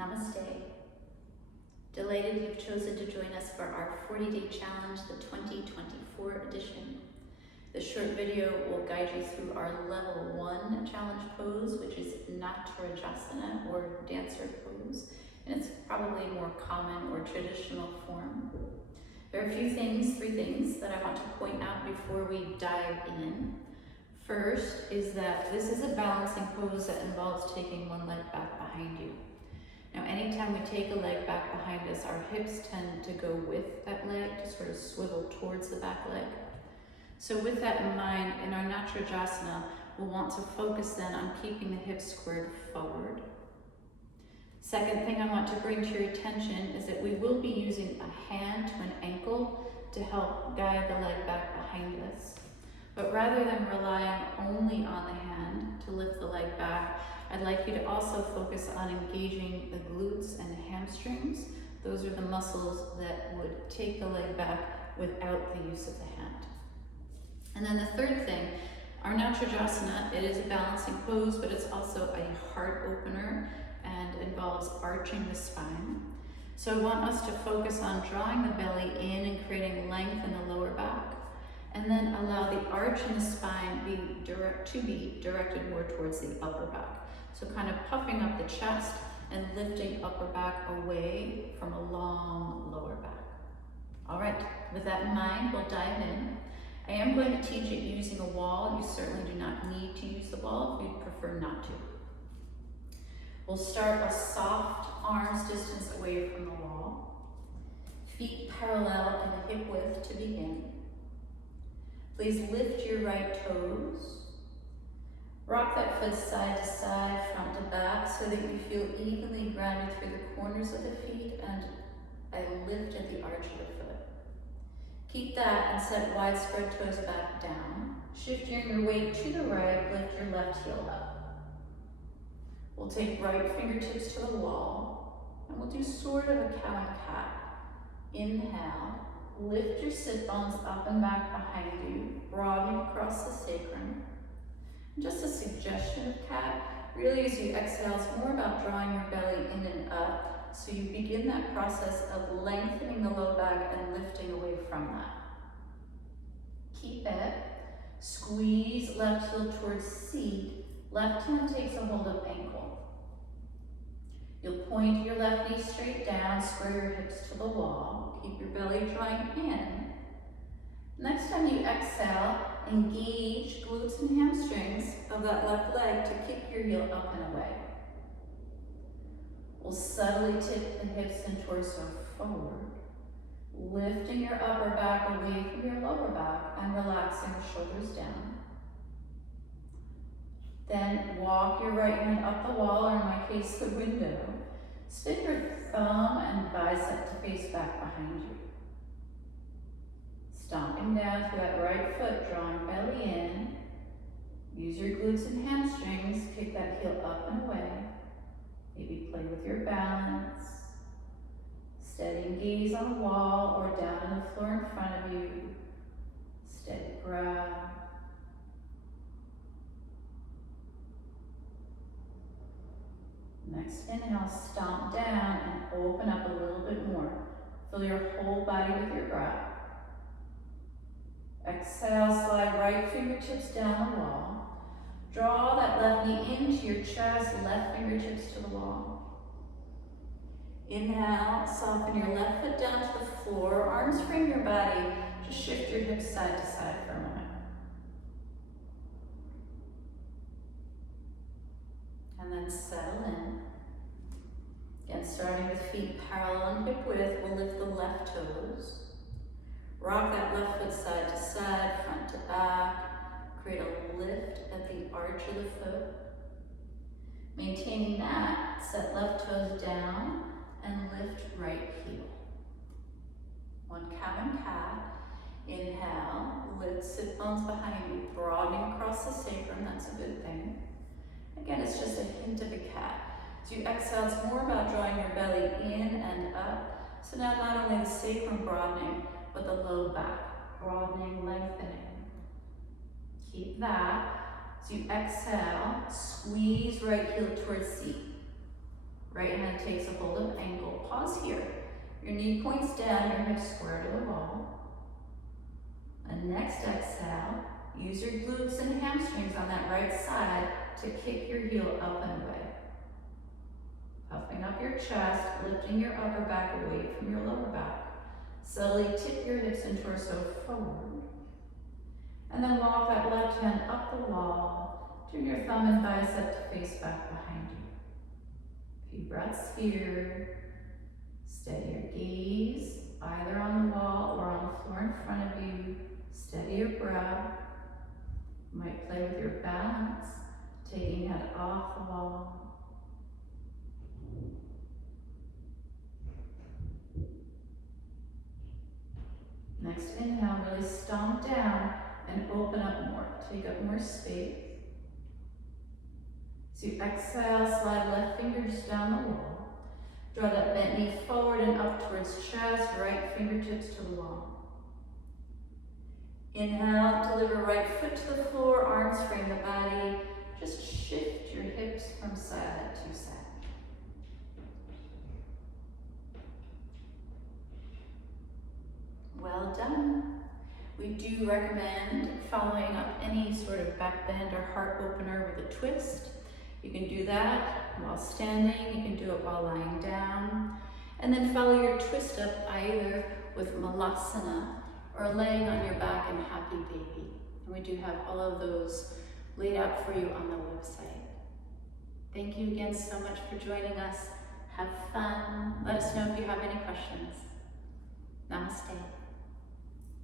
Namaste. Delighted you've chosen to join us for our 40-day challenge, the 2024 edition. This short video will guide you through our level 1 challenge pose, which is Natarajasana or dancer pose, and it's probably a more common or traditional form. There are three things that I want to point out before we dive in. First is that this is a balancing pose that involves taking one leg back behind you. Now, anytime we take a leg back behind us, our hips tend to go with that leg, to sort of swivel towards the back leg. So with that in mind, in our Natarajasana, we'll want to focus then on keeping the hips squared forward. Second thing I want to bring to your attention is that we will be using a hand to an ankle to help guide the leg back behind us. But rather than relying only on the hand to lift the leg back, I'd like you to also focus on engaging the glutes and the hamstrings. Those are the muscles that would take the leg back without the use of the hand. And then the third thing, our Natarajasana, it is a balancing pose, but it's also a heart opener and involves arching the spine. So I want us to focus on drawing the belly in and creating length in the lower back, and then allow the arch in the spine to be directed more towards the upper back. So kind of puffing up the chest and lifting upper back away from a long lower back. All right, with that in mind, we'll dive in. I am going to teach it using a wall. You certainly do not need to use the wall if you prefer not to. We'll start a soft arms distance away from the wall. Feet parallel and hip width to begin. Please lift your right toes. Rock that foot side to side, front to back, so that you feel evenly grounded through the corners of the feet and a lift at the arch of the foot. Keep that and set wide spread toes back down. Shifting your weight to the right, lift your left heel up. We'll take right fingertips to the wall, and we'll do sort of a cow and cat. Inhale, lift your sit bones up and back behind you, broadening across the sacrum. Just a suggestion of cat, really as you exhale, it's more about drawing your belly in and up, so you begin that process of lengthening the low back and lifting away from that. Keep it. Squeeze left heel towards seat. Left hand takes a hold of ankle. You'll point your left knee straight down, square your hips to the wall. Keep your belly drawing in. Next time you exhale, engage glutes and hamstrings of that left leg to kick your heel up and away. We'll subtly tip the hips and torso forward, lifting your upper back away from your lower back and relaxing the shoulders down. Then walk your right hand up the wall, or in my case, the window. Spin your thumb and bicep to face back behind you. Stomping down through that right foot, drawing belly in. Use your glutes and hamstrings, kick that heel up and away. Maybe play with your balance. Steady gaze on the wall or down on the floor in front of you. Steady breath. Next inhale, stomp down and open up a little bit more. Fill your whole body with your breath. Exhale, slide right fingertips down the wall. Draw that left knee into your chest, left fingertips to the wall. Inhale, soften your left foot down to the floor, arms frame your body. Just shift your hips side to side for a moment. And then settle in. Again, starting with feet parallel and hip width, we'll lift the left toes. Rock that left foot side to side, front to back. Create a lift at the arch of the foot. Maintaining that, set left toes down and lift right heel. One cow and cat. Inhale, lift sit bones behind you, broadening across the sacrum, that's a good thing. Again, it's just a hint of a cat. As you exhale, it's more about drawing your belly in and up. So now not only the sacrum broadening, but the low back, broadening, lengthening. Keep that. As you exhale, squeeze right heel towards seat. Right hand takes a hold of ankle. Pause here. Your knee points down, your hips square to the wall. And next exhale, use your glutes and hamstrings on that right side to kick your heel up and away. Puffing up your chest, lifting your upper back away from your lower back. Slowly tip your hips and torso forward. And then walk that left hand up the wall. Turn your thumb and bicep to face back behind you. A few breaths here. Steady your gaze, either on the wall or on the floor in front of you. Steady your breath. You might play with your balance, taking head off the wall. Next inhale, really stomp down and open up more. Take up more space. So you exhale, slide left fingers down the wall. Draw that bent knee forward and up towards chest, right fingertips to the wall. Inhale, deliver right foot to the floor, arms frame the body. Just shift your hips from side to side. Well done. We do recommend following up any sort of back bend or heart opener with a twist. You can do that while standing, you can do it while lying down, and then follow your twist up either with malasana or laying on your back in happy baby. And we do have all of those laid out for you on the website. Thank you again so much for joining us. Have fun. Let us know if you have any questions. Namaste.